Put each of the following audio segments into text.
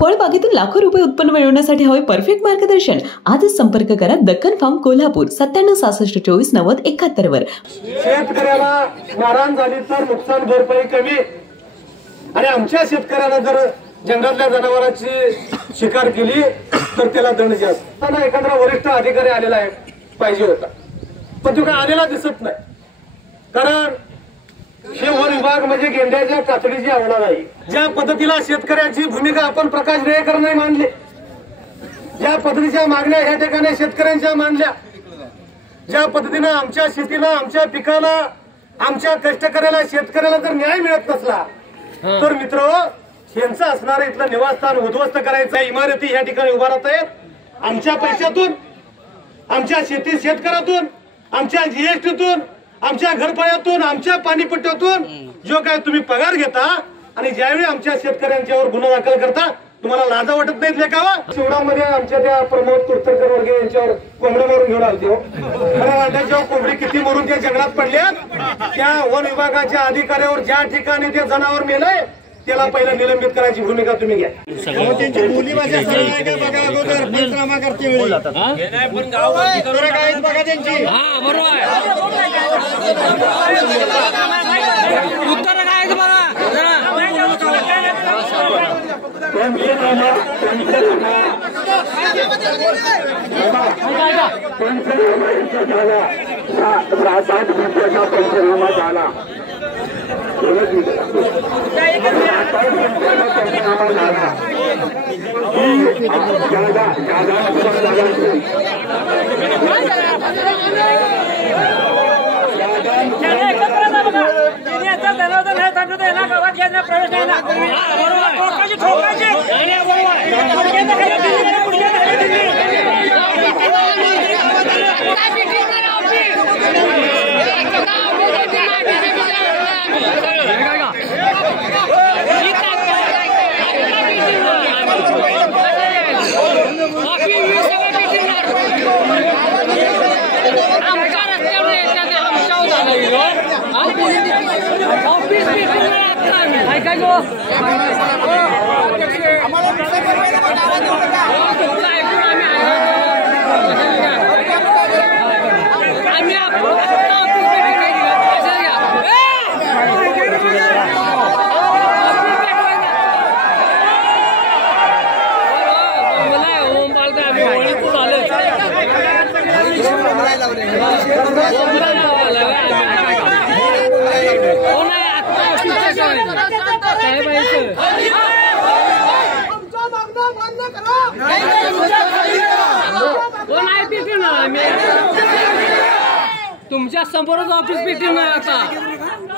फळबागेतून लाखो रुपये उत्पन्न मिळवण्यासाठी हवे परफेक्ट मार्गदर्शन. आजच संपर्क करा दक्कन फार्म कोल्हापूर 9766249071 वर. शेतकऱ्याला मारहाण झाली तर नुकसान भरपाई कमी आणि आमच्या शेतकऱ्याला जर जंगलातल्या जनावरांची शिकार केली तर त्याला दंड जास्त. त्यांना एखादा वरिष्ठ अधिकारी आलेला आहे पाहिजे होता, पण तो काय आलेला दिसत नाही. कारण हे वन विभाग म्हणजे गेंड्याच्या कातडीची अवलाद आहे. ज्या पद्धतीला शेतकऱ्याची भूमिका आपण प्रकाश रेयकर नाही मानली, ज्या पद्धतीच्या मागण्या या ठिकाणी शेतकऱ्यांच्या मांडल्या, ज्या पद्धतीनं आमच्या शेतीला, आमच्या पिकाला, आमच्या कष्टकऱ्याला, शेतकऱ्याला जर न्याय मिळत नसला तर मित्र यांचं असणारं इथलं निवासस्थान उद्ध्वस्त करायचं. इमारती या ठिकाणी उभारत आहेत आमच्या पैशातून, आमच्या शेती शेतकऱ्यातून, आमच्या जीएसटीतून, आमच्या घरफळ्यातून, आमच्या पाणीपट्ट्यातून जो काय तुम्ही पगार घेता आणि ज्यावेळी आमच्या शेतकऱ्यांच्यावर गुन्हा दाखल करता तुम्हाला लाजा वाटत नाहीत लेखावा. शिवरामध्ये आमच्या त्या प्रमोद कुर्तकर वर्गे यांच्यावर कोंबड्या मारून घेऊन आलते. वांड्याच्या कोंबडी किती मरून त्या जंगलात पडल्या. त्या वन विभागाच्या अधिकाऱ्यावर ज्या ठिकाणी ते जनावर मेलंय त्याला पहिला निलंबित करायची भूमिका तुम्ही घ्या. त्यांची बोलीभाषा सरळ आहे का बघा अगोदर पंचनामा करते वेळी बघा त्यांची. बरोबर उत्तर काय बघा पंचनामा झाला. तुमच्या समोरच ऑफिस मीटिंग आता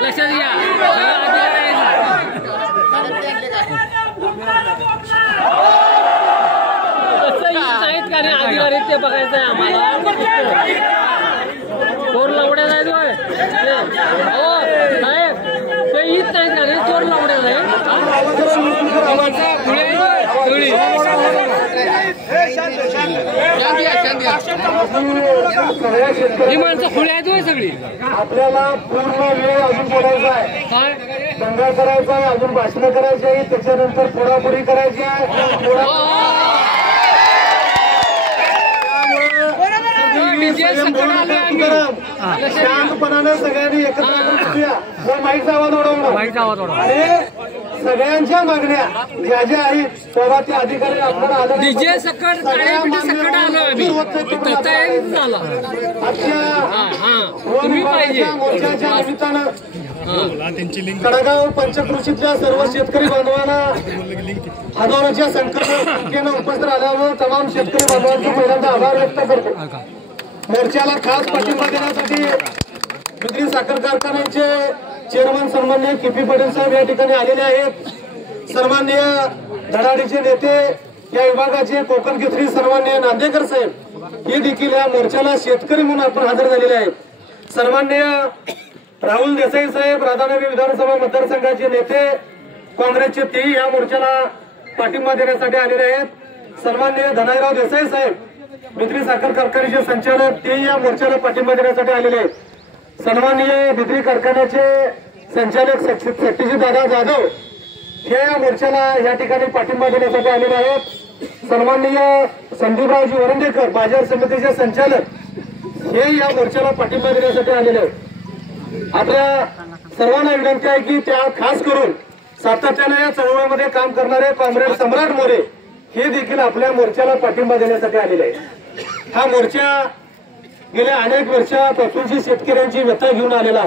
लक्षात घ्या. आहेत का नाही अधिकारी ते बघायचं आहे आम्हाला. चोर लावड्या जायचं हो साहेब ते येत नाहीत का नाही चोर लावड्या जाईल. ही माणसं खुली आहेत होय सगळी. आपल्याला पूर्ण वेळ अजून बोलायचा आहे, दंगा करायचा आहे, अजून भाषण करायची आहे, त्याच्यानंतर फोडाफोडी करायची आहे. शांतपणाने सगळ्यांनी एकत्र माईकचा आवाज वाढवणं आणि सगळ्यांच्या मागण्या ज्या ज्या आहेत तेव्हा त्या अधिकारी आपल्याला आजच्या मोर्चाच्या निमित्तानं कडगाव पंचकृषीतल्या सर्व शेतकरी बांधवांना हजारोच्या संख्येनं उपस्थित आल्यामुळे तमाम शेतकरी बांधवांचे पहिल्यांदा आभार व्यक्त करतो. मोर्चाला खास पाठिंबा देण्यासाठी बिद्री साखर कारखान्याचे चेअरमन सन्माननीय के.पी. पाटील साहेब या ठिकाणी आलेले आहेत. सन्माननीय धडाडीचे नेते या विभागाचे कोकण केसरी सन्माननीय नांदेकर साहेब हे देखील या मोर्चाला शेतकरी म्हणून आपण हजर झालेले आहेत. सन्माननीय राहुल देसाई साहेब राधानगरी विधानसभा मतदारसंघाचे नेते काँग्रेसचे तेही या मोर्चाला पाठिंबा देण्यासाठी आलेले आहेत. सन्माननीय धनाईराव देसाई साहेब बिद्री साखर कारखान्याचे संचालक तेही या मोर्चाला पाठिंबा देण्यासाठी आलेले आहेत. सन्माननीय बिद्री कारखान्याचे संचालक सत्यजित दादा जाधव हे या मोर्चाला या ठिकाणी पाठिंबा देण्यासाठी आलेले आहेत. सन्माननीय संदीपरावजी वरंडेकर बाजार समितीचे संचालक हे या मोर्चाला पाठिंबा देण्यासाठी आलेले आहेत. आपल्या सर्वांना विनंती आहे की त्या खास करून सातत्याने या चळवळीमध्ये काम करणारे कॉम्रेड सम्राट मोरे हे देखील आपल्या मोर्चाला पाठिंबा देण्यासाठी आलेले आहेत. हा मोर्चा गेल्या अनेक वर्षापासूनची शेतकऱ्यांची व्यथा घेऊन आलेला.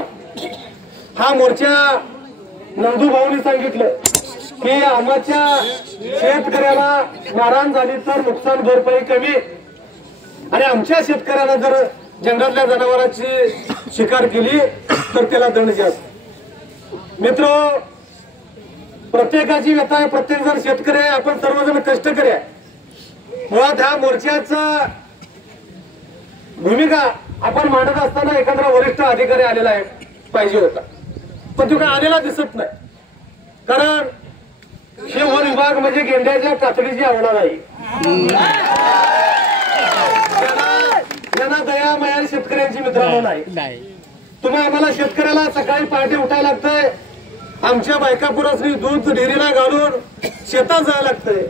हा मोर्चा नंदूभाऊंनी सांगितलं की आमच्या शेतकऱ्याला मारहाण झाली तर नुकसान भरपाई कमी आणि आमच्या शेतकऱ्याला जर जंगलातल्या जनावरांची शिकार केली तर त्याला दंड जास्त. मित्र, प्रत्येकाची व्यथा आहे. प्रत्येक जण शेतकरी आहे. आपण सर्वजण कष्टकरी आहे. मुळात ह्या मोर्चाचा भूमिका आपण मांडत असताना एखादा वरिष्ठ अधिकारी आलेला आहे पाहिजे होता, पण तो काय आलेला दिसत नाही. कारण हे वन विभाग म्हणजे गेंड्याच्या कातडीची आवडा नाही. त्यांना दया माया शेतकऱ्यांची मित्रांनो नाही. तुम्ही आम्हाला शेतकऱ्याला सकाळी पहाटे उठायला लागतंय, आमच्या बायका पुरासनी दूध डेअरीला घालून शेतात जायला लागतंय,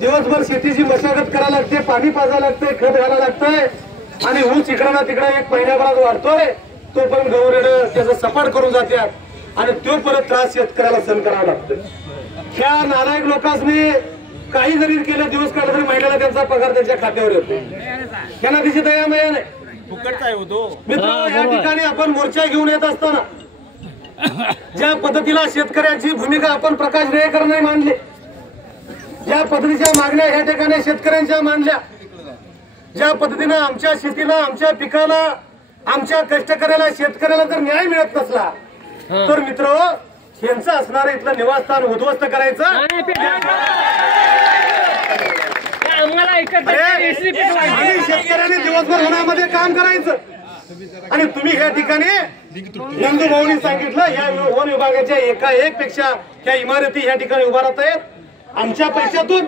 दिवसभर शेतीची मशागत करायला लागते, पाणी पाजायला लागतंय, खत घालायला लागतंय आणि ऊस इकडं ना तिकडे एक महिन्याभरात वाढतोय. तो पण गौरेड त्याचं सपाट करून जातात आणि तो परत त्रास शेतकऱ्याला सहन करावा लागतोय. ह्या नालायक लोकांनी काही जरी केलं दिवस काढला तरी महिन्याला त्यांचा पगार त्यांच्या खात्यावर येतो. त्यांना तिची दया माया नाही. मित्र, या ठिकाणी आपण मोर्चा घेऊन येत असताना ज्या पद्धतीला शेतकऱ्याची भूमिका आपण प्रकाश रेयकरांनी मांडली, ज्या पद्धतीच्या मागण्या या ठिकाणी शेतकऱ्यांच्या मांडल्या, ज्या पद्धतीनं आमच्या शेतीला, आमच्या पिकाला, आमच्या कष्टकऱ्याला, शेतकऱ्याला जर न्याय मिळत नसला तर मित्र यांचं असणारं इथलं निवासस्थान उद्ध्वस्त करायचं आणि शेतकऱ्यांनी दिवसभर उन्हामध्ये काम करायचं. आणि तुम्ही या ठिकाणी नंदूभाऊंनी सांगितलं या वन विभागाच्या एका एक पेक्षा त्या इमारती या ठिकाणी उभा राहत आहेत. आमच्या पैशातून,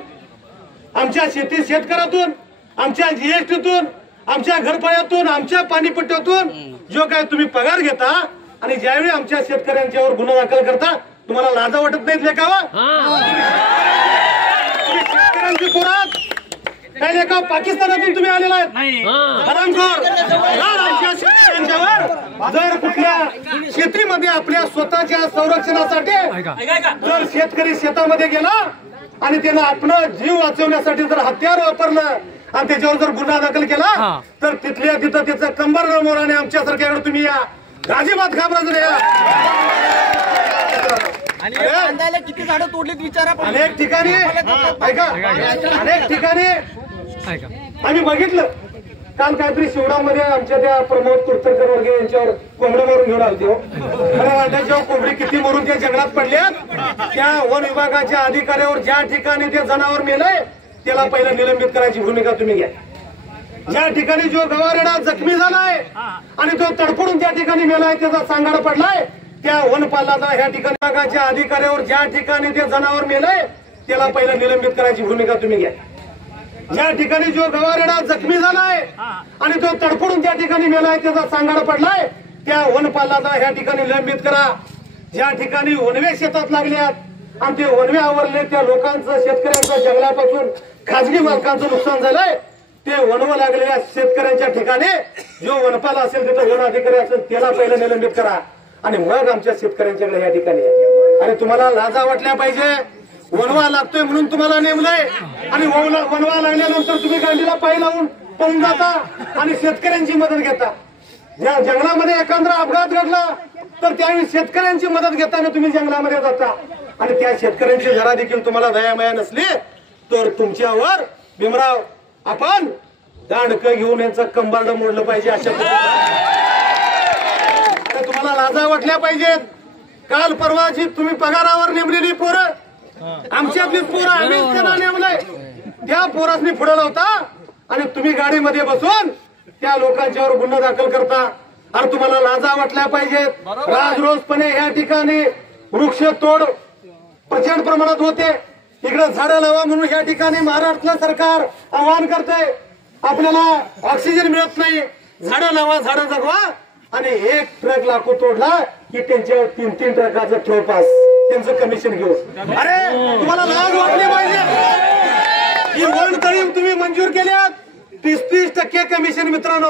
आमच्या शेतकऱ्यातून, आमच्या जीएसटीतून, आमच्या घरपळ्यातून, आमच्या पाणीपट्ट्यातून जो काय तुम्ही पगार घेता आणि ज्यावेळी आमच्या शेतकऱ्यांच्यावर गुन्हा दाखल करता तुम्हाला लाजा वाटत नाहीत लेखावा? तुम्ही शेतकऱ्यांची पोरात काय लेखा पाकिस्तानातून तुम्ही आलेला आहेत हरामखोर. आमच्या शेतकऱ्यांच्यावर जर कुठल्या शेतीमध्ये आपल्या स्वतःच्या संरक्षणासाठी जर शेतकरी शेतामध्ये गेला आणि त्यानं आपलं जीव वाचवण्यासाठी जर हत्यार वापरलं आणि त्याच्यावर जर गुन्हा दाखल केला तर तिथल्या तिथं त्याचं कंबर न मोराने आमच्यासारख्याकडे तुम्ही या अजिबात घाबरायचं नाही. किती झाडं तोडलीत विचारा. अनेक ठिकाणी ऐका, अनेक ठिकाणी आम्ही बघितलं. काल काहीतरी शिवडामध्ये आमच्या त्या प्रमोद कुर्तकर वर्गे यांच्यावर कोंबड्या मारून घेऊन आलते. वाट्याच्यावर कोंबडी किती मरून त्या जंगलात पडल्या. त्या वन विभागाच्या अधिकाऱ्यावर ज्या ठिकाणी ते जनावर मेलंय त्याला पहिला निलंबित करायची भूमिका तुम्ही घ्या. ज्या ठिकाणी जो गवारेडा जखमी झालाय आणि तो तडफडून त्या ठिकाणी मेलाय, त्याचा सांगाडा पडलाय, त्या वनपालाचा ह्या ठिकाणी विभागाच्या अधिकाऱ्यावर ज्या ठिकाणी ते जनावर मेलंय त्याला पहिला निलंबित करायची भूमिका तुम्ही घ्या. ज्या ठिकाणी जो गवारेडा जखमी झालाय आणि तो तडफडून त्या ठिकाणी मेलाय, त्याचा सांगाडा पडलाय, त्या वनपालाचा ह्या ठिकाणी निलंबित करा. ज्या ठिकाणी वनवे शेतात लागल्यात आणि ते वनवे आवरले, त्या लोकांचं, शेतकऱ्यांचं जंगलापासून खाजगी मालकांचं नुकसान झालंय, ते वनवा लागलेल्या शेतकऱ्यांच्या ठिकाणी जो वनपाल असेल, तिथं वन अधिकारी असेल, त्याला पहिलं निलंबित करा आणि मग आमच्या शेतकऱ्यांच्याकडे या ठिकाणी. आणि तुम्हाला लाजा वाटल्या पाहिजे. वनवा लागतोय म्हणून तुम्हाला नेमलंय आणि वनवा लागल्यानंतर तुम्ही गांडीला पाय लावून पळून जाता आणि शेतकऱ्यांची मदत घेता. ज्या जंगलामध्ये एखादा अपघात घडला तर त्यावेळी शेतकऱ्यांची मदत घेताना तुम्ही जंगलामध्ये जाता आणि त्या शेतकऱ्यांची जरा देखील तुम्हाला दयामाया नसली तर तुमच्यावर भीमराव आपण दांडकं घेऊन यांचं कंबार्ड मोडलं पाहिजे. अशा तुम्हाला लाजा वाटल्या पाहिजेत. काल परवाची तुम्ही पगारावर नेमलेली पोरं, आमच्यातलीच पोरं आम्हीच त्यांना नेमलंय, त्या पोरासनी पुढे लावता आणि तुम्ही गाडीमध्ये बसून त्या लोकांच्यावर गुन्हा दाखल करता. आणि तुम्हाला लाजा वाटल्या पाहिजेत. राजरोसपणे या ठिकाणी वृक्ष तोड प्रचंड प्रमाणात होते. इकडे झाडं लावा म्हणून या ठिकाणी महाराष्ट्र सरकार आवाहन करते. आपल्याला ऑक्सिजन मिळत नाही, झाडं लावा, झाडं जगवा. आणि एक ट्रक लाकूड तोडला की त्यांच्यावर 3-3 ट्रकाचा ठेव पास त्यांचं कमिशन घेऊ. अरे तुम्हाला लाज वाटली पाहिजे. ही वन तळी तुम्ही मंजूर केल्यात 30% कमिशन. मित्रांनो,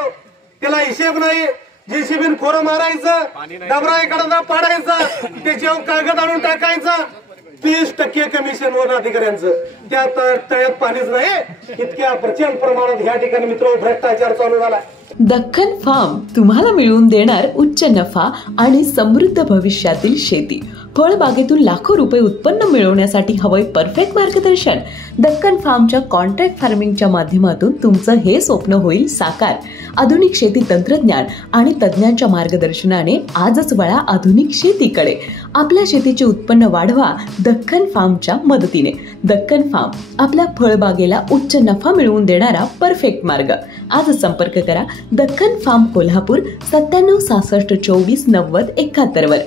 त्याला हिशेब नाही. जेसीबीन खोरं मारायचं, डबरा एखादा पाडायचा, त्याच्यावर कागद आणून टाकायचा. 30% कमिशन वन अधिकाऱ्यांचं. त्या तळ्यात पाणीच नाही. इतक्या प्रचंड प्रमाणात या ठिकाणी मित्र भ्रष्टाचार चालू झाला. दक्कन फार्म तुम्हाला मिळवून देणार उच्च नफा आणि समृद्ध भविष्यातील शेती. फळबागेतून लाखो रुपये उत्पन्न मिळवण्यासाठी हवंय परफेक्ट मार्गदर्शन. दक्कन फार्मच्या कॉन्ट्रॅक्ट फार्मिंगच्या माध्यमातून तुमचं हे स्वप्न होईल साकार. आधुनिक शेती तंत्रज्ञान आणि तज्ज्ञांच्या मार्गदर्शनाने आजच वळा आधुनिक शेतीकडे. आपल्या शेतीचे उत्पन्न वाढवा दक्कन फार्मच्या मदतीने. दक्कन फार्म, आपल्या फळबागेला उच्च नफा मिळवून देणारा परफेक्ट मार्ग. आज संपर्क करा दक्कन फार्म कोल्हापूर 97 66 24 90 71 वर.